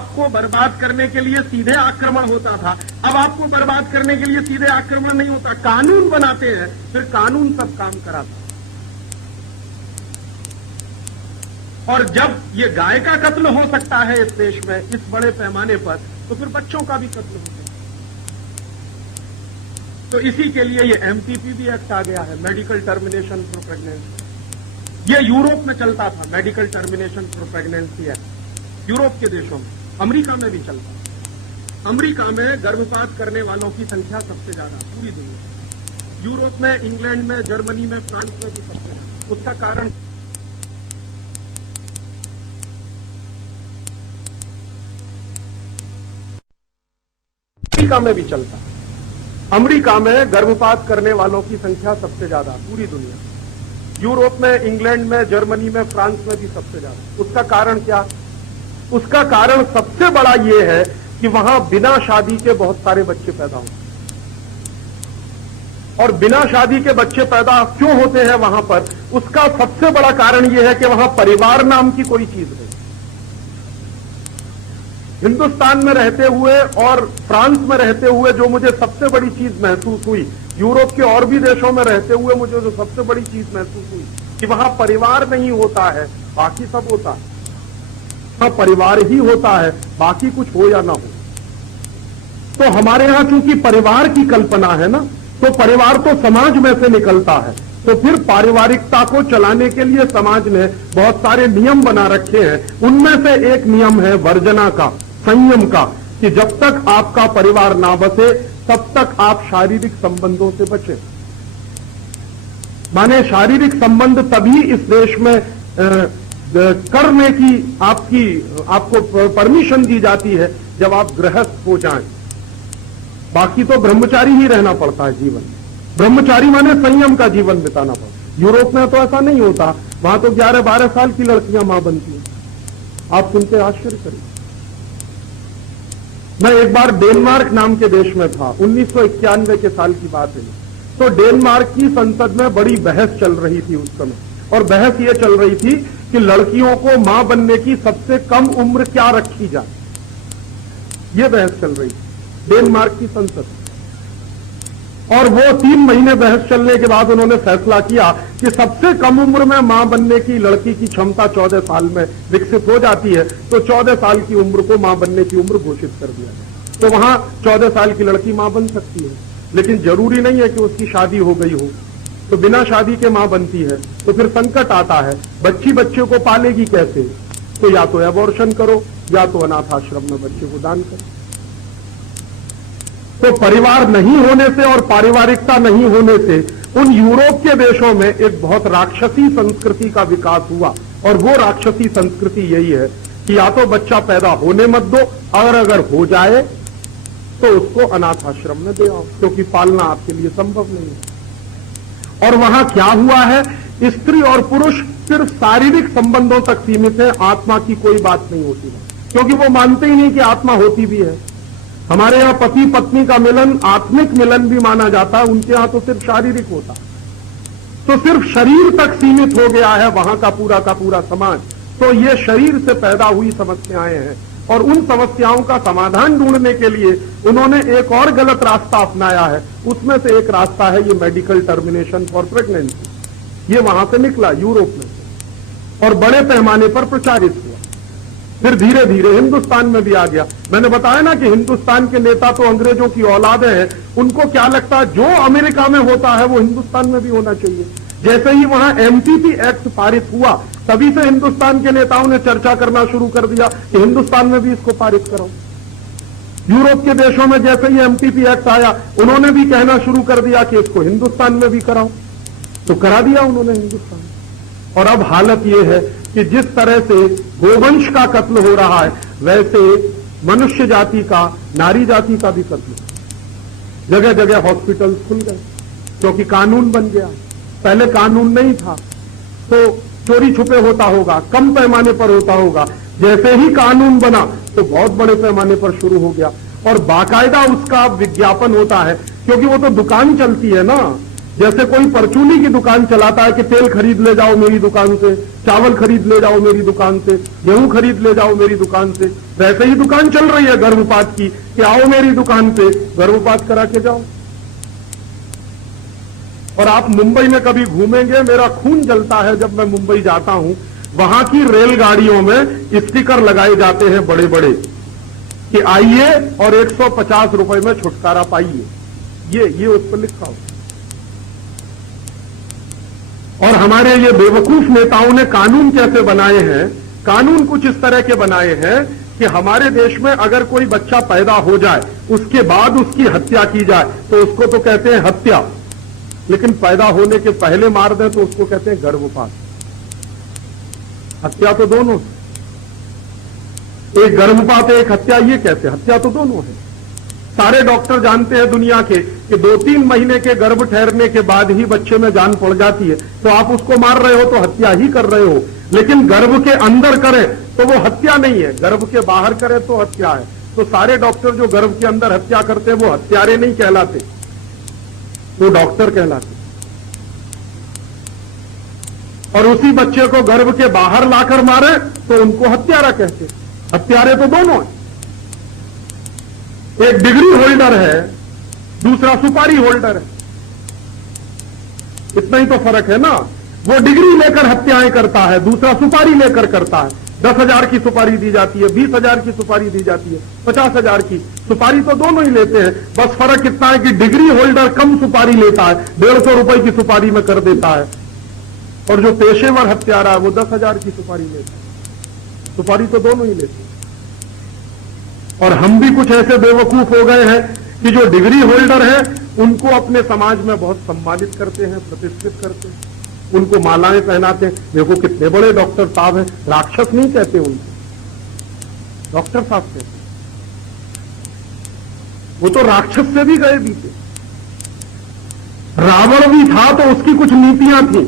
आपको बर्बाद करने के लिए सीधे आक्रमण होता था, अब आपको बर्बाद करने के लिए सीधे आक्रमण नहीं होता, कानून बनाते हैं, फिर कानून सब काम कराता। और जब ये गाय का कत्ल हो सकता है इस देश में इस बड़े पैमाने पर, तो फिर बच्चों का भी कत्ल हो सकता है। तो इसी के लिए ये एमटीपी एक्ट आ गया है, मेडिकल टर्मिनेशन फॉर प्रेगनेंसी। ये यूरोप में चलता था, medical termination for pregnancy act, Europe के देशों में, अमेरिका में भी चलता था। अमेरिका में गर्भपात करने वालों की संख्या सबसे ज्यादा पूरी दुनिया, यूरोप में, इंग्लैंड में, जर्मनी में, फ्रांस में भी सबसे ज्यादा। उसका कारण अमेरिका में भी चलता है। अमेरिका में गर्भपात करने वालों की संख्या सबसे ज्यादा पूरी दुनिया, यूरोप में, इंग्लैंड में, जर्मनी में, फ्रांस में भी सबसे ज्यादा। उसका कारण क्या? उसका कारण सबसे बड़ा यह है कि वहां बिना शादी के बहुत सारे बच्चे पैदा होते हैं। और बिना शादी के बच्चे पैदा क्यों होते हैं वहां पर? उसका सबसे बड़ा कारण यह है कि वहां परिवार नाम की कोई चीज नहीं। हिंदुस्तान में रहते हुए और फ्रांस में रहते हुए जो मुझे सबसे बड़ी चीज महसूस हुई, यूरोप के और भी देशों में रहते हुए मुझे जो सबसे बड़ी चीज महसूस हुई कि वहां परिवार नहीं होता है, बाकी सब होता है। वहां परिवार ही होता है, बाकी कुछ हो या ना हो। तो हमारे यहां चूंकि परिवार की कल्पना है ना, तो परिवार तो समाज में से निकलता है, तो फिर पारिवारिकता को चलाने के लिए समाज ने बहुत सारे नियम बना रखे हैं। उनमें से एक नियम है वर्जना का, संयम का, कि जब तक आपका परिवार ना बसे तब तक आप शारीरिक संबंधों से बचें। माने शारीरिक संबंध तभी इस देश में करने की आपको परमिशन दी जाती है जब आप गृहस्थ हो जाएं। बाकी तो ब्रह्मचारी ही रहना पड़ता है जीवन में। ब्रह्मचारी माने संयम का जीवन बिताना पड़ता। यूरोप में तो ऐसा नहीं होता, वहां तो 11-12 साल की लड़कियां मां बनती हैं। आप सुनते आश्चर्य करिए। मैं एक बार डेनमार्क नाम के देश में था, 1991 के साल की बात है। तो डेनमार्क की संसद में बड़ी बहस चल रही थी उस समय, और बहस ये चल रही थी कि लड़कियों को मां बनने की सबसे कम उम्र क्या रखी जाए। ये बहस चल रही थी डेनमार्क की संसद। और वो 3 महीने बहस चलने के बाद उन्होंने फैसला किया कि सबसे कम उम्र में मां बनने की लड़की की क्षमता 14 साल में विकसित हो जाती है, तो 14 साल की उम्र को मां बनने की उम्र घोषित कर दिया गया। तो वहां 14 साल की लड़की मां बन सकती है, लेकिन जरूरी नहीं है कि उसकी शादी हो गई हो। तो बिना शादी के मां बनती है तो फिर संकट आता है, बच्चे को पालेगी कैसे? तो या तो एबॉर्शन करो या तो अनाथ आश्रम में बच्चे को दान करो। तो परिवार नहीं होने से और पारिवारिकता नहीं होने से उन यूरोप के देशों में एक बहुत राक्षसी संस्कृति का विकास हुआ। और वो राक्षसी संस्कृति यही है कि या तो बच्चा पैदा होने मत दो, और अगर हो जाए तो उसको अनाथ आश्रम में दे आओ, क्योंकि पालना आपके लिए संभव नहीं है। और वहां क्या हुआ है, स्त्री और पुरुष सिर्फ शारीरिक संबंधों तक सीमित है, आत्मा की कोई बात नहीं होती है, क्योंकि वो मानते ही नहीं कि आत्मा होती भी है। हमारे यहां पति पत्नी का मिलन आत्मिक मिलन भी माना जाता है, उनके यहां तो सिर्फ शारीरिक होता है। तो सिर्फ शरीर तक सीमित हो गया है वहां का पूरा समाज। तो ये शरीर से पैदा हुई समस्याएं हैं, और उन समस्याओं का समाधान ढूंढने के लिए उन्होंने एक और गलत रास्ता अपनाया है। उसमें से एक रास्ता है ये मेडिकल टर्मिनेशन फॉर प्रेगनेंसी। ये वहां से निकला यूरोप में से, और बड़े पैमाने पर प्रचारित हुआ। फिर धीरे धीरे हिंदुस्तान में भी आ गया। मैंने बताया ना कि हिंदुस्तान के नेता तो अंग्रेजों की औलादे हैं। उनको क्या लगता है जो अमेरिका में होता है वो हिंदुस्तान में भी होना चाहिए। जैसे ही वहां एमटीपी एक्ट पारित हुआ, तभी से हिंदुस्तान के नेताओं ने चर्चा करना शुरू कर दिया कि हिंदुस्तान में भी इसको पारित करो। यूरोप के देशों में जैसे ही एमटीपी एक्ट आया, उन्होंने भी कहना शुरू कर दिया कि इसको हिंदुस्तान में भी कराओ। तो करा दिया उन्होंने हिंदुस्तान। और अब हालत यह है कि जिस तरह से गोवंश का कत्ल हो रहा है, वैसे मनुष्य जाति का, नारी जाति का भी कत्ल। जगह जगह हॉस्पिटल खुल गए क्योंकि कानून बन गया। पहले कानून नहीं था तो चोरी छुपे होता होगा, कम पैमाने पर होता होगा। जैसे ही कानून बना तो बहुत बड़े पैमाने पर शुरू हो गया, और बाकायदा उसका विज्ञापन होता है, क्योंकि वो तो दुकान चलती है ना। जैसे कोई परचूनी की दुकान चलाता है कि तेल खरीद ले जाओ मेरी दुकान से, चावल खरीद ले जाओ मेरी दुकान से, गेहूं खरीद ले जाओ मेरी दुकान से। वैसे ही दुकान चल रही है गर्भपात की कि आओ मेरी दुकान पे गर्भपात करा के जाओ। और आप मुंबई में कभी घूमेंगे, मेरा खून जलता है जब मैं मुंबई जाता हूं। वहां की रेलगाड़ियों में स्टिकर लगाए जाते हैं बड़े बड़े कि आइए और 150 रुपए में छुटकारा पाइए, ये उस पर लिखा हो। और हमारे ये बेवकूफ नेताओं ने कानून कैसे बनाए हैं, कानून कुछ इस तरह के बनाए हैं कि हमारे देश में अगर कोई बच्चा पैदा हो जाए उसके बाद उसकी हत्या की जाए तो उसको तो कहते हैं हत्या, लेकिन पैदा होने के पहले मार दें तो उसको कहते हैं गर्भपात। हत्या तो दोनों, एक गर्भपात एक हत्या, ये कहते हैं हत्या तो दोनों है। सारे डॉक्टर जानते हैं दुनिया के कि 2-3 महीने के गर्भ ठहरने के बाद ही बच्चे में जान पड़ जाती है, तो आप उसको मार रहे हो तो हत्या ही कर रहे हो। लेकिन गर्भ के अंदर करें तो वो हत्या नहीं है, गर्भ के बाहर करें तो हत्या है। तो सारे डॉक्टर जो गर्भ के अंदर हत्या करते हैं वो हत्यारे नहीं कहलाते, वो डॉक्टर कहलाते। और उसी बच्चे को गर्भ के बाहर लाकर मारे तो उनको हत्यारा कहते। हत्यारे तो दोनों हैं, एक डिग्री होल्डर है, दूसरा सुपारी होल्डर है। इतना ही तो फर्क है ना। वो डिग्री लेकर हत्याएं करता है, दूसरा सुपारी लेकर करता है। 10,000 की सुपारी दी जाती है, 20,000 की सुपारी दी जाती है, 50,000 की सुपारी तो दोनों ही लेते हैं। बस फर्क इतना है कि डिग्री होल्डर कम सुपारी लेता है, 150 रुपए की सुपारी में कर देता है, और जो पेशेवर हत्यारा है वो 10,000 की सुपारी लेता है। सुपारी तो दोनों ही लेते हैं। और हम भी कुछ ऐसे बेवकूफ हो गए हैं कि जो डिग्री होल्डर है उनको अपने समाज में बहुत सम्मानित करते हैं, प्रतिष्ठित करते हैं, उनको मालाएं पहनाते हैं। देखो कितने बड़े डॉक्टर साहब हैं, राक्षस नहीं कहते उनको, डॉक्टर साहब कहते। वो तो राक्षस से भी गए बीते। रावण भी था तो उसकी कुछ नीतियां थी,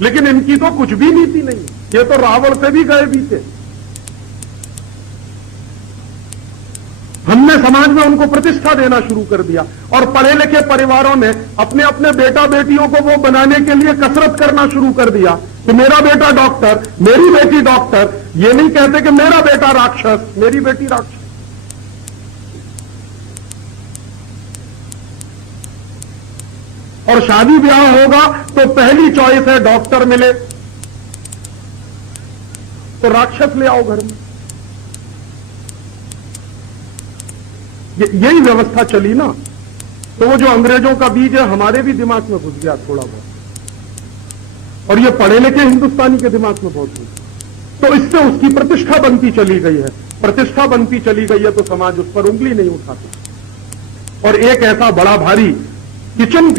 लेकिन इनकी तो कुछ भी नीति नहीं। ये तो रावण से भी गए बीते। हमने समाज में उनको प्रतिष्ठा देना शुरू कर दिया, और पढ़े लिखे परिवारों ने अपने अपने बेटा बेटियों को वो बनाने के लिए कसरत करना शुरू कर दिया कि मेरा बेटा डॉक्टर, मेरी बेटी डॉक्टर। ये नहीं कहते कि मेरा बेटा राक्षस, मेरी बेटी राक्षस। और शादी ब्याह होगा तो पहली चॉइस है डॉक्टर मिले तो राक्षस ले आओ घर में। यही व्यवस्था चली ना। तो वो जो अंग्रेजों का बीज है हमारे भी दिमाग में घुस गया थोड़ा बहुत, और ये पढ़े लिखे हिंदुस्तानी के दिमाग में बहुत घुस। तो इससे उसकी प्रतिष्ठा बनती चली गई है। प्रतिष्ठा बनती चली गई है तो समाज उस पर उंगली नहीं उठाता। और एक ऐसा बड़ा भारी किचन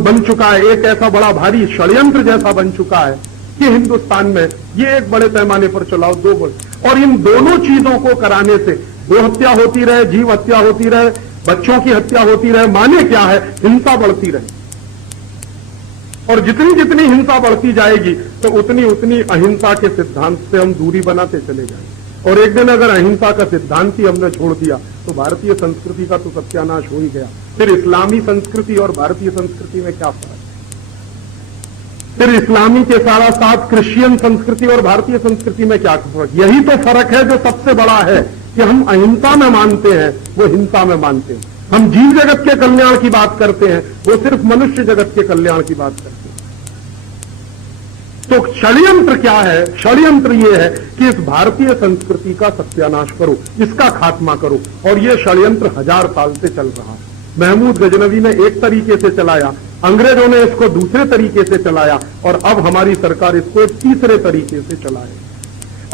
बन चुका है, एक ऐसा बड़ा भारी षड्यंत्र जैसा बन चुका है कि हिंदुस्तान में ये एक बड़े पैमाने पर चलाओ, दो बड़े। और इन दोनों चीजों को कराने से गो हत्या होती रहे, जीव हत्या होती रहे, बच्चों की हत्या होती रहे, माने क्या है, हिंसा बढ़ती रहे। और जितनी जितनी हिंसा बढ़ती जाएगी तो उतनी उतनी अहिंसा के सिद्धांत से हम दूरी बनाते चले जाएंगे। और एक दिन अगर अहिंसा का सिद्धांत ही हमने छोड़ दिया तो भारतीय संस्कृति का तो सत्यानाश हो ही गया। फिर इस्लामी संस्कृति और भारतीय संस्कृति में क्या फर्क है? फिर इस्लामी के सारा साथ क्रिश्चियन संस्कृति और भारतीय संस्कृति में क्या फर्क? यही तो फर्क है जो सबसे बड़ा है कि हम अहिंसा में मानते हैं, वो हिंसा में मानते हैं। हम जीव जगत के कल्याण की बात करते हैं, वो सिर्फ मनुष्य जगत के कल्याण की बात करते हैं। तो षड्यंत्र क्या है? षड्यंत्र ये है कि इस भारतीय संस्कृति का सत्यानाश करो, इसका खात्मा करो। और ये षड्यंत्र 1000 साल से चल रहा है। महमूद गजनवी ने एक तरीके से चलाया, अंग्रेजों ने इसको दूसरे तरीके से चलाया, और अब हमारी सरकार इसको एक तीसरे तरीके से चलाए।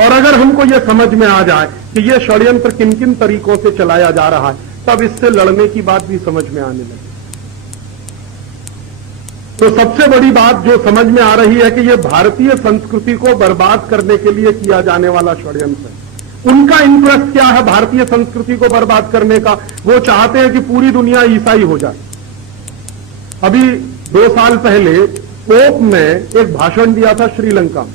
और अगर हमको यह समझ में आ जाए कि यह षड्यंत्र किन किन तरीकों से चलाया जा रहा है, तब इससे लड़ने की बात भी समझ में आने लगे। तो सबसे बड़ी बात जो समझ में आ रही है कि यह भारतीय संस्कृति को बर्बाद करने के लिए किया जाने वाला षड्यंत्र है। उनका इंटरेस्ट क्या है भारतीय संस्कृति को बर्बाद करने का? वो चाहते हैं कि पूरी दुनिया ईसाई हो जाए। अभी 2 साल पहले पोप ने एक भाषण दिया था श्रीलंका में,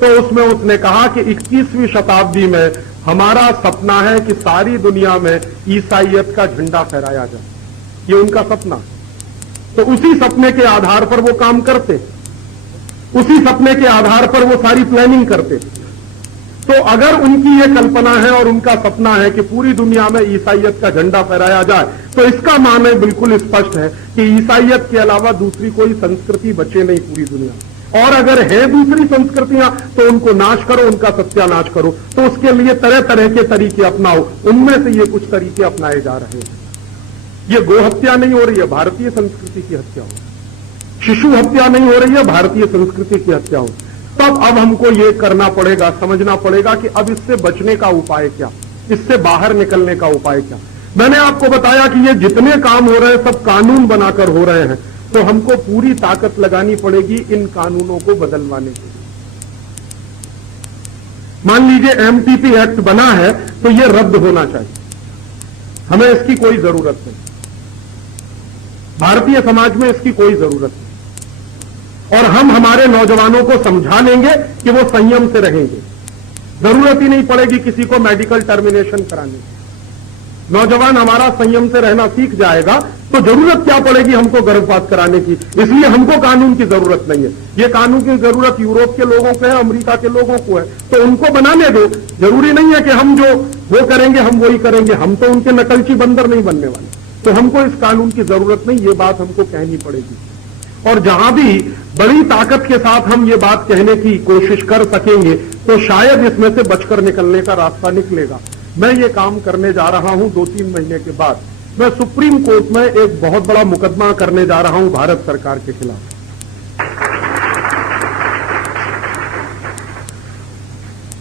तो उसमें उसने कहा कि 21वीं शताब्दी में हमारा सपना है कि सारी दुनिया में ईसाईयत का झंडा फहराया जाए। ये उनका सपना। तो उसी सपने के आधार पर वो काम करते। उसी सपने के आधार पर वो सारी प्लानिंग करते थे। तो अगर उनकी ये कल्पना है और उनका सपना है कि पूरी दुनिया में ईसाइयत का झंडा फहराया जाए, तो इसका माने बिल्कुल स्पष्ट है कि ईसाइयत के अलावा दूसरी कोई संस्कृति बचे नहीं पूरी दुनिया में। और अगर है दूसरी संस्कृतियां तो उनको नाश करो, उनका सत्यानाश करो। तो उसके लिए तरह तरह के तरीके अपनाओ। उनमें से ये कुछ तरीके अपनाए जा रहे हैं। ये गो हत्या नहीं हो रही है, भारतीय संस्कृति की हत्या हो। शिशु हत्या नहीं हो रही है, भारतीय संस्कृति की हत्या हो। तब अब हमको ये करना पड़ेगा, समझना पड़ेगा कि अब इससे बचने का उपाय क्या, इससे बाहर निकलने का उपाय क्या। मैंने आपको बताया कि ये जितने काम हो रहे हैं सब कानून बनाकर हो रहे हैं, तो हमको पूरी ताकत लगानी पड़ेगी इन कानूनों को बदलवाने के लिए। मान लीजिए एमटीपी एक्ट बना है तो ये रद्द होना चाहिए, हमें इसकी कोई जरूरत नहीं। भारतीय समाज में इसकी कोई जरूरत नहीं। और हम हमारे नौजवानों को समझा लेंगे कि वो संयम से रहेंगे। जरूरत ही नहीं पड़ेगी किसी को मेडिकल टर्मिनेशन कराने की। नौजवान हमारा संयम से रहना सीख जाएगा तो जरूरत क्या पड़ेगी हमको गर्भपात कराने की। इसलिए हमको कानून की जरूरत नहीं है। ये कानून की जरूरत यूरोप के लोगों को है, अमेरिका के लोगों को है, तो उनको बनाने दो। जरूरी नहीं है कि हम जो वो करेंगे हम वही करेंगे। हम तो उनके नकलची बंदर नहीं बनने वाले। तो हमको इस कानून की जरूरत नहीं, ये बात हमको कहनी पड़ेगी। और जहां भी बड़ी ताकत के साथ हम ये बात कहने की कोशिश कर सकेंगे तो शायद इसमें से बचकर निकलने का रास्ता निकलेगा। मैं ये काम करने जा रहा हूं 2-3 महीने के बाद। मैं सुप्रीम कोर्ट में एक बहुत बड़ा मुकदमा करने जा रहा हूं भारत सरकार के खिलाफ।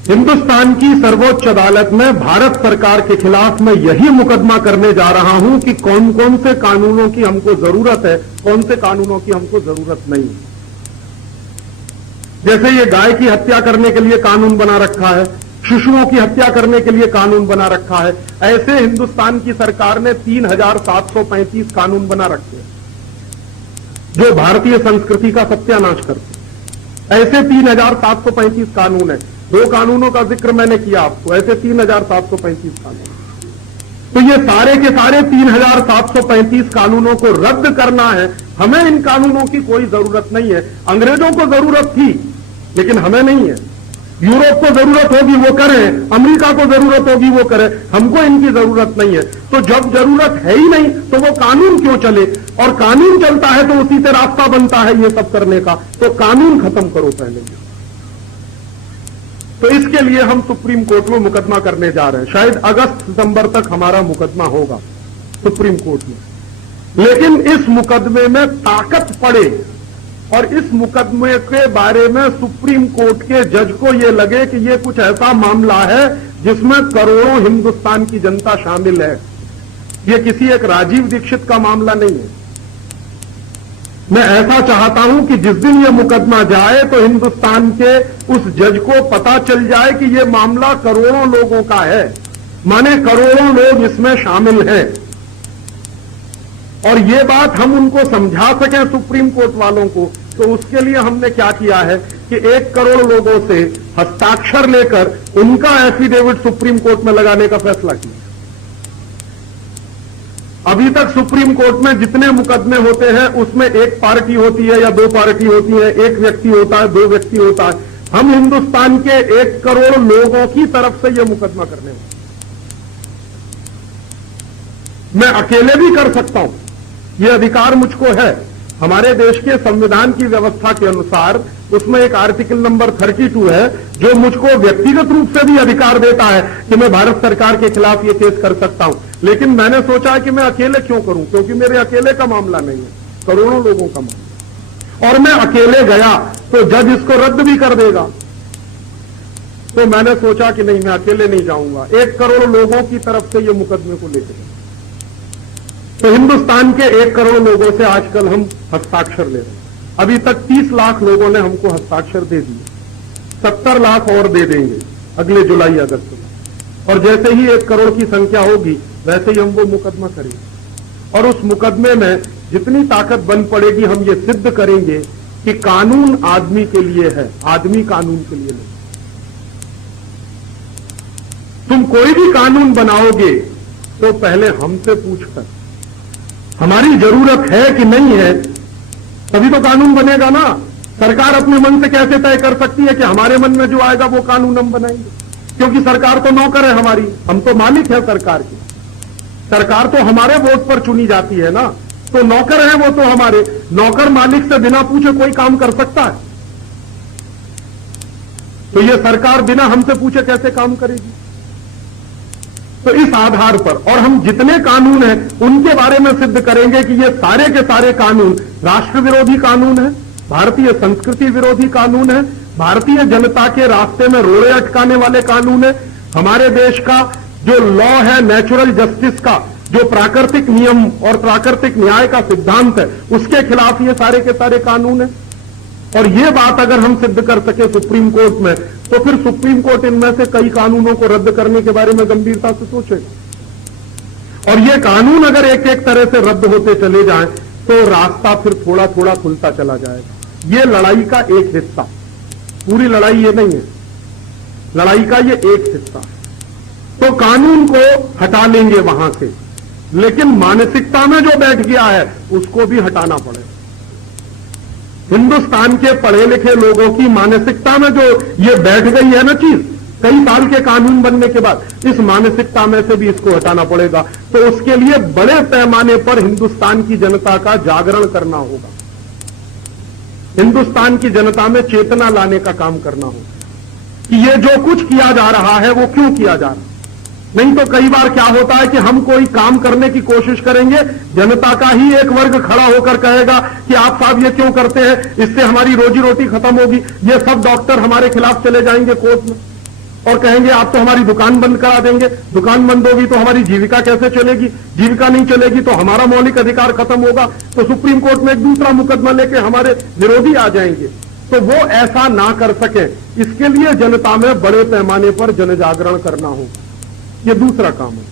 हिंदुस्तान की सर्वोच्च अदालत में भारत सरकार के खिलाफ मैं यही मुकदमा करने जा रहा हूं कि कौन कौन से कानूनों की हमको जरूरत है, कौन से कानूनों की हमको जरूरत नहीं है। जैसे ये गाय की हत्या करने के लिए कानून बना रखा है, शिशुओं की हत्या करने के लिए कानून बना रखा है, ऐसे हिंदुस्तान की सरकार ने 3735 कानून बना रखे हैं जो भारतीय संस्कृति का सत्यानाश करते हैं। ऐसे 3735 कानून है। 2 कानूनों का जिक्र मैंने किया आपको, ऐसे 3735 कानून। तो ये सारे के सारे 3735 कानूनों को रद्द करना है। हमें इन कानूनों की कोई जरूरत नहीं है। अंग्रेजों को जरूरत थी लेकिन हमें नहीं है। यूरोप को जरूरत होगी वो करें, अमेरिका को जरूरत होगी वो करें, हमको इनकी जरूरत नहीं है। तो जब जरूरत है ही नहीं तो वो कानून क्यों चले? और कानून चलता है तो उसी से रास्ता बनता है ये सब करने का। तो कानून खत्म करो पहले। तो इसके लिए हम सुप्रीम कोर्ट में मुकदमा करने जा रहे हैं। शायद अगस्त-सितंबर तक हमारा मुकदमा होगा सुप्रीम कोर्ट में। लेकिन इस मुकदमे में ताकत पड़े और इस मुकदमे के बारे में सुप्रीम कोर्ट के जज को यह लगे कि यह कुछ ऐसा मामला है जिसमें करोड़ों हिंदुस्तान की जनता शामिल है। यह किसी एक राजीव दीक्षित का मामला नहीं है। मैं ऐसा चाहता हूं कि जिस दिन यह मुकदमा जाए तो हिंदुस्तान के उस जज को पता चल जाए कि यह मामला करोड़ों लोगों का है, माने करोड़ों लोग इसमें शामिल हैं। और ये बात हम उनको समझा सकें सुप्रीम कोर्ट वालों को, तो उसके लिए हमने क्या किया है कि 1 करोड़ लोगों से हस्ताक्षर लेकर उनका एफिडेविट सुप्रीम कोर्ट में लगाने का फैसला किया। अभी तक सुप्रीम कोर्ट में जितने मुकदमे होते हैं उसमें 1 पार्टी होती है या 2 पार्टी होती है, 1 व्यक्ति होता है, 2 व्यक्ति होता है। हम हिंदुस्तान के 1 करोड़ लोगों की तरफ से यह मुकदमा करने वाले। मैं अकेले भी कर सकता हूं, यह अधिकार मुझको है। हमारे देश के संविधान की व्यवस्था के अनुसार उसमें एक आर्टिकल नंबर 32 है जो मुझको व्यक्तिगत रूप से भी अधिकार देता है कि मैं भारत सरकार के खिलाफ ये केस कर सकता हूं। लेकिन मैंने सोचा कि मैं अकेले क्यों करूं, क्योंकि मेरे अकेले का मामला नहीं है, करोड़ों लोगों का मामला। और मैं अकेले गया तो जज इसको रद्द भी कर देगा। तो मैंने सोचा कि नहीं, मैं अकेले नहीं जाऊंगा, 1 करोड़ लोगों की तरफ से ये मुकदमे को लेकर। तो हिंदुस्तान के 1 करोड़ लोगों से आजकल हम हस्ताक्षर ले रहे हैं। अभी तक 30 लाख लोगों ने हमको हस्ताक्षर दे दिए, 70 लाख और दे देंगे अगले जुलाई अगस्त में। और जैसे ही 1 करोड़ की संख्या होगी वैसे ही हम वो मुकदमा करेंगे। और उस मुकदमे में जितनी ताकत बन पड़ेगी हम ये सिद्ध करेंगे कि कानून आदमी के लिए है, आदमी कानून के लिए नहीं। तुम कोई भी कानून बनाओगे तो पहले हमसे पूछकर हमारी जरूरत है कि नहीं है, तभी तो कानून बनेगा ना। सरकार अपने मन से कैसे तय कर सकती है कि हमारे मन में जो आएगा वो कानून हम बनाएंगे? क्योंकि सरकार तो नौकर है हमारी, हम तो मालिक है सरकार की। सरकार तो हमारे वोट पर चुनी जाती है ना, तो नौकर है वो तो हमारे। नौकर मालिक से बिना पूछे कोई काम कर सकता है? तो ये सरकार बिना हमसे पूछे कैसे काम करेगी? तो इस आधार पर और हम जितने कानून हैं उनके बारे में सिद्ध करेंगे कि ये सारे के सारे कानून राष्ट्र विरोधी कानून है, भारतीय संस्कृति विरोधी कानून है, भारतीय जनता के रास्ते में रोड़े अटकाने वाले कानून है। हमारे देश का जो लॉ है, नेचुरल जस्टिस का जो प्राकृतिक नियम और प्राकृतिक न्याय का सिद्धांत है, उसके खिलाफ ये सारे के सारे कानून है। और ये बात अगर हम सिद्ध कर सके सुप्रीम कोर्ट में, तो फिर सुप्रीम कोर्ट इनमें से कई कानूनों को रद्द करने के बारे में गंभीरता से सोचेगा। और ये कानून अगर एक एक तरह से रद्द होते चले जाएं, तो रास्ता फिर थोड़ा थोड़ा खुलता चला जाएगा। ये लड़ाई का एक हिस्सा, पूरी लड़ाई ये नहीं है, लड़ाई का ये एक हिस्सा है। तो कानून को हटा लेंगे वहां से, लेकिन मानसिकता में जो बैठ गया है उसको भी हटाना पड़ेगा। हिंदुस्तान के पढ़े लिखे लोगों की मानसिकता में जो ये बैठ गई है ना चीज, कई साल के कानून बनने के बाद, इस मानसिकता में से भी इसको हटाना पड़ेगा। तो उसके लिए बड़े पैमाने पर हिंदुस्तान की जनता का जागरण करना होगा, हिंदुस्तान की जनता में चेतना लाने का काम करना होगा कि ये जो कुछ किया जा रहा है वो क्यों किया जा रहा है। नहीं तो कई बार क्या होता है कि हम कोई काम करने की कोशिश करेंगे, जनता का ही एक वर्ग खड़ा होकर कहेगा कि आप साहब ये क्यों करते हैं, इससे हमारी रोजी रोटी खत्म होगी। ये सब डॉक्टर हमारे खिलाफ चले जाएंगे कोर्ट में और कहेंगे आप तो हमारी दुकान बंद करा देंगे, दुकान बंद होगी तो हमारी जीविका कैसे चलेगी, जीविका नहीं चलेगी तो हमारा मौलिक अधिकार खत्म होगा। तो सुप्रीम कोर्ट में एक दूसरा मुकदमा लेके हमारे विरोधी आ जाएंगे। तो वो ऐसा ना कर सके, इसके लिए जनता में बड़े पैमाने पर जन जागरण करना होगा, ये दूसरा काम है।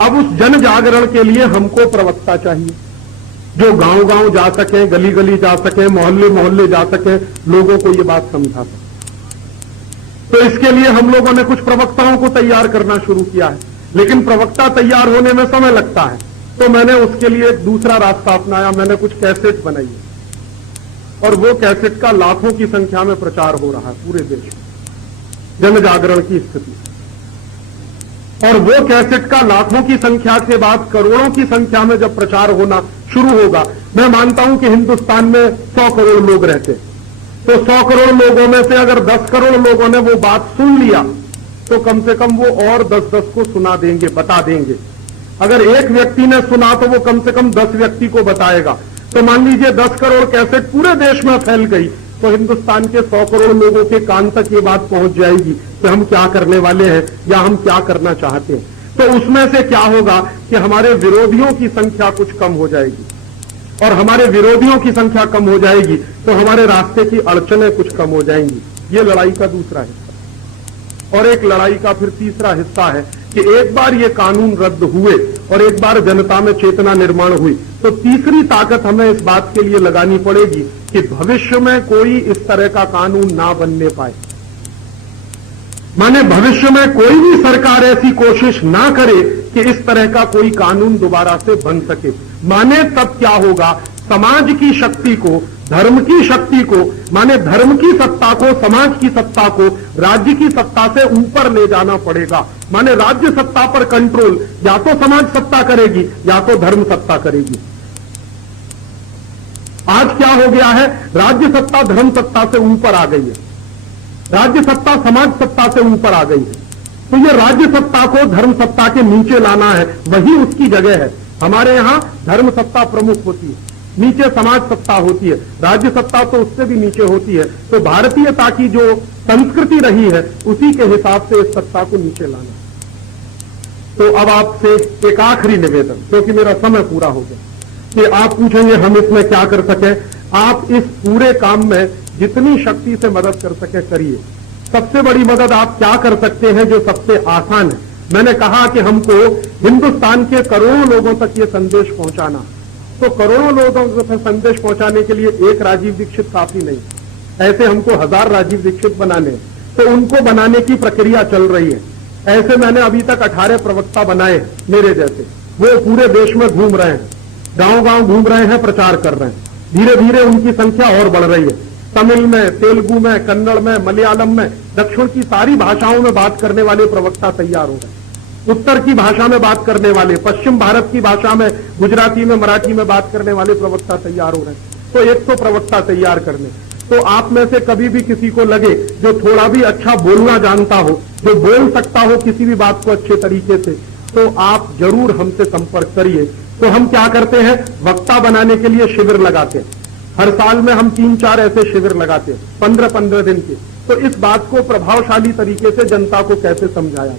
अब उस जन जागरण के लिए हमको प्रवक्ता चाहिए जो गांव गांव जा सके, गली गली जा सके, मोहल्ले मोहल्ले जा सके, लोगों को ये बात समझा सके। तो इसके लिए हम लोगों ने कुछ प्रवक्ताओं को तैयार करना शुरू किया है, लेकिन प्रवक्ता तैयार होने में समय लगता है। तो मैंने उसके लिए एक दूसरा रास्ता अपनाया, मैंने कुछ कैसेट बनाई है और वो कैसेट का लाखों की संख्या में प्रचार हो रहा है पूरे देश में, जन जागरण की स्थिति। और वो कैसेट का लाखों की संख्या के बाद करोड़ों की संख्या में जब प्रचार होना शुरू होगा, मैं मानता हूं कि हिंदुस्तान में 100 करोड़ लोग रहते, तो 100 करोड़ लोगों में से अगर 10 करोड़ लोगों ने वो बात सुन लिया, तो कम से कम वो और 10-10 को सुना देंगे, बता देंगे। अगर एक व्यक्ति ने सुना तो वो कम से कम 10 व्यक्ति को बताएगा। तो मान लीजिए 10 करोड़ कैसेट पूरे देश में फैल गई, तो हिंदुस्तान के 100 करोड़ लोगों के कान तक ये बात पहुंच जाएगी कि हम क्या करने वाले हैं या हम क्या करना चाहते हैं। तो उसमें से क्या होगा कि हमारे विरोधियों की संख्या कुछ कम हो जाएगी, और हमारे विरोधियों की संख्या कम हो जाएगी तो हमारे रास्ते की अड़चनें कुछ कम हो जाएंगी। ये लड़ाई का दूसरा हिस्सा। और एक लड़ाई का फिर तीसरा हिस्सा है कि एक बार ये कानून रद्द हुए और एक बार जनता में चेतना निर्माण हुई, तो तीसरी ताकत हमें इस बात के लिए लगानी पड़ेगी कि भविष्य में कोई इस तरह का कानून ना बनने पाए। माने भविष्य में कोई भी सरकार ऐसी कोशिश ना करे कि इस तरह का कोई कानून दोबारा से बन सके। माने तब क्या होगा, समाज की शक्ति को, धर्म की शक्ति को, माने धर्म की सत्ता को, समाज की सत्ता को राज्य की सत्ता से ऊपर ले जाना पड़ेगा। माने राज्य सत्ता पर कंट्रोल या तो समाज सत्ता करेगी या तो धर्म सत्ता करेगी। आज क्या हो गया है, राज्य सत्ता धर्म सत्ता से ऊपर आ गई है, राज्य सत्ता समाज सत्ता से ऊपर आ गई है। तो ये राज्य सत्ता को धर्म सत्ता के नीचे लाना है, वही उसकी जगह है। हमारे यहां धर्म सत्ता प्रमुख होती है, नीचे समाज सत्ता होती है, राज्य सत्ता तो उससे भी नीचे होती है। तो भारतीयता की जो संस्कृति रही है उसी के हिसाब से इस सत्ता को नीचे लाना। तो अब आपसे एक आखिरी निवेदन, क्योंकि मेरा समय पूरा हो गया, कि आप पूछेंगे हम इसमें क्या कर सके। आप इस पूरे काम में जितनी शक्ति से मदद कर सके करिए। सबसे बड़ी मदद आप क्या कर सकते हैं जो सबसे आसान है, मैंने कहा कि हमको हिंदुस्तान के करोड़ों लोगों तक ये संदेश पहुंचाना। तो करोड़ों लोगों तक संदेश पहुंचाने के लिए एक राजीव दीक्षित काफी नहीं, ऐसे हमको 1000 राजीव दीक्षित बनाने, तो उनको बनाने की प्रक्रिया चल रही है। ऐसे मैंने अभी तक 18 प्रवक्ता बनाए मेरे जैसे, वो पूरे देश में घूम रहे हैं, गांव गांव घूम रहे हैं, प्रचार कर रहे हैं। धीरे धीरे उनकी संख्या और बढ़ रही है। तमिल में, तेलुगु में, कन्नड़ में, मलयालम में, दक्षिण की सारी भाषाओं में बात करने वाले प्रवक्ता तैयार हो गए। उत्तर की भाषा में बात करने वाले, पश्चिम भारत की भाषा में, गुजराती में, मराठी में बात करने वाले प्रवक्ता तैयार हो रहे हैं। तो 100 प्रवक्ता तैयार करने। तो आप में से कभी भी किसी को लगे जो थोड़ा भी अच्छा बोलना जानता हो, जो बोल सकता हो किसी भी बात को अच्छे तरीके से, तो आप जरूर हमसे संपर्क करिए। तो हम क्या करते हैं, वक्ता बनाने के लिए शिविर लगाते हैं। हर साल में हम 3-4 ऐसे शिविर लगाते हैं 15-15 दिन के। तो इस बात को प्रभावशाली तरीके से जनता को कैसे समझाया जाए,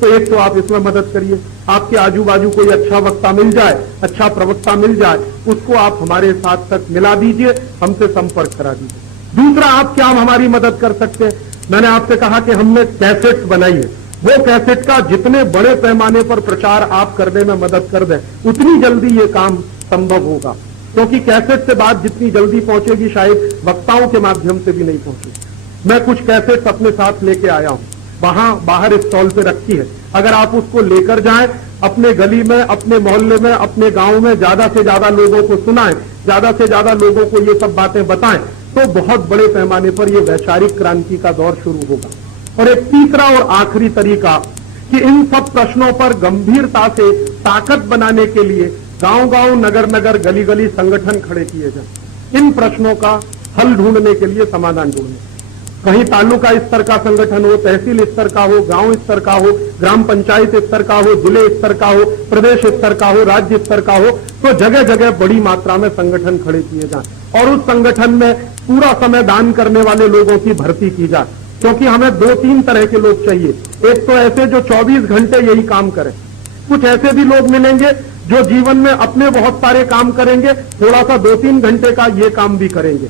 तो एक तो आप इसमें मदद करिए। आपके आजू बाजू कोई अच्छा वक्ता मिल जाए, अच्छा प्रवक्ता मिल जाए, उसको आप हमारे साथ तक मिला दीजिए, हमसे संपर्क करा दीजिए। दूसरा, आप क्या हमारी मदद कर सकते हैं, मैंने आपसे कहा कि हमने कैसेट्स बनाई है। वो कैसेट का जितने बड़े पैमाने पर प्रचार आप करने में मदद कर दें, उतनी जल्दी ये काम संभव होगा। क्योंकि कैसेट से बात जितनी जल्दी पहुंचेगी, शायद वक्ताओं के माध्यम से भी नहीं पहुंचेगी। मैं कुछ कैसेट्स अपने साथ लेके आया हूं, वहां बाहर स्टॉल पे रखी है। अगर आप उसको लेकर जाएं, अपने गली में, अपने मोहल्ले में, अपने गांव में ज्यादा से ज्यादा लोगों को सुनाएं, ज्यादा से ज्यादा लोगों को ये सब बातें बताएं, तो बहुत बड़े पैमाने पर यह वैचारिक क्रांति का दौर शुरू होगा। और एक तीसरा और आखिरी तरीका कि इन सब प्रश्नों पर गंभीरता से ताकत बनाने के लिए गांव-गांव, नगर-नगर, गली-गली संगठन खड़े किए जाएं। इन प्रश्नों का हल ढूंढने के लिए, समाधान ढूंढने, कहीं तालुका स्तर का संगठन हो, तहसील स्तर का हो, गांव स्तर का हो, ग्राम पंचायत स्तर का हो, जिले स्तर का हो, प्रदेश स्तर का हो, राज्य स्तर का हो, तो जगह जगह बड़ी मात्रा में संगठन खड़े किए जाएं और उस संगठन में पूरा समय दान करने वाले लोगों की भर्ती की जाए। क्योंकि हमें 2-3 तरह के लोग चाहिए। एक तो ऐसे जो 24 घंटे यही काम करें, कुछ ऐसे भी लोग मिलेंगे जो जीवन में अपने बहुत सारे काम करेंगे, थोड़ा सा 2-3 घंटे का ये काम भी करेंगे।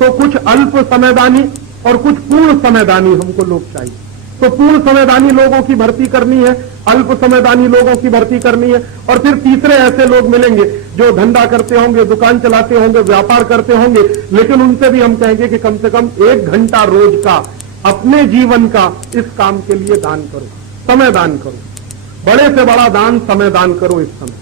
तो कुछ अल्प समयदानी और कुछ पूर्ण समयदानी हमको लोग चाहिए। तो पूर्ण समयदानी लोगों की भर्ती करनी है, अल्प समयदानी लोगों की भर्ती करनी है, और फिर तीसरे ऐसे लोग मिलेंगे जो धंधा करते होंगे, दुकान चलाते होंगे, व्यापार करते होंगे, लेकिन उनसे भी हम कहेंगे कि कम से कम 1 घंटा रोज का अपने जीवन का इस काम के लिए दान करो, समय दान करो। बड़े से बड़ा दान समय दान करो इस समय।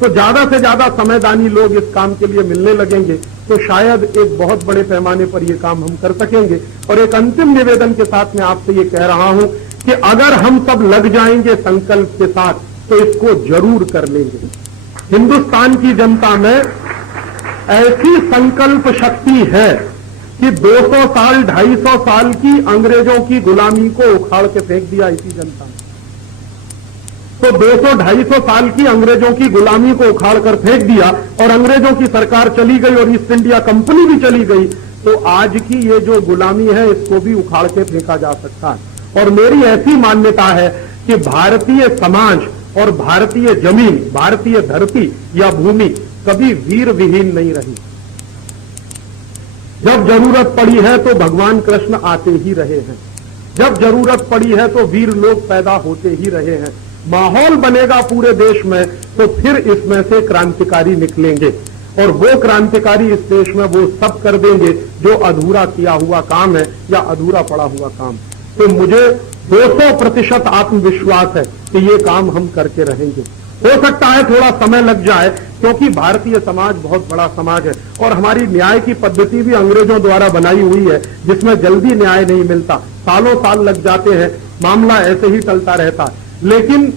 तो ज्यादा से ज्यादा समयदानी लोग इस काम के लिए मिलने लगेंगे तो शायद एक बहुत बड़े पैमाने पर यह काम हम कर सकेंगे। और एक अंतिम निवेदन के साथ मैं आपसे ये कह रहा हूं कि अगर हम सब लग जाएंगे संकल्प के साथ तो इसको जरूर कर लेंगे। हिंदुस्तान की जनता में ऐसी संकल्प शक्ति है कि 200 साल, 250 साल की अंग्रेजों की गुलामी को उखाड़ के फेंक दिया इसी जनता ने। तो 200-250 साल की अंग्रेजों की गुलामी को उखाड़ कर फेंक दिया और अंग्रेजों की सरकार चली गई और ईस्ट इंडिया कंपनी भी चली गई, तो आज की ये जो गुलामी है इसको भी उखाड़ के फेंका जा सकता है। और मेरी ऐसी मान्यता है कि भारतीय समाज और भारतीय जमीन, भारतीय धरती या भूमि कभी वीर विहीन नहीं रही। जब जरूरत पड़ी है तो भगवान कृष्ण आते ही रहे हैं, जब जरूरत पड़ी है तो वीर लोग पैदा होते ही रहे हैं। माहौल बनेगा पूरे देश में तो फिर इसमें से क्रांतिकारी निकलेंगे और वो क्रांतिकारी इस देश में वो सब कर देंगे जो अधूरा किया हुआ काम है या अधूरा पड़ा हुआ काम। तो मुझे 200% आत्मविश्वास है कि ये काम हम करके रहेंगे। हो सकता है थोड़ा समय लग जाए क्योंकि भारतीय समाज बहुत बड़ा समाज है और हमारी न्याय की पद्धति भी अंग्रेजों द्वारा बनाई हुई है जिसमें जल्दी न्याय नहीं मिलता, सालों साल लग जाते हैं, मामला ऐसे ही चलता रहता है। लेकिन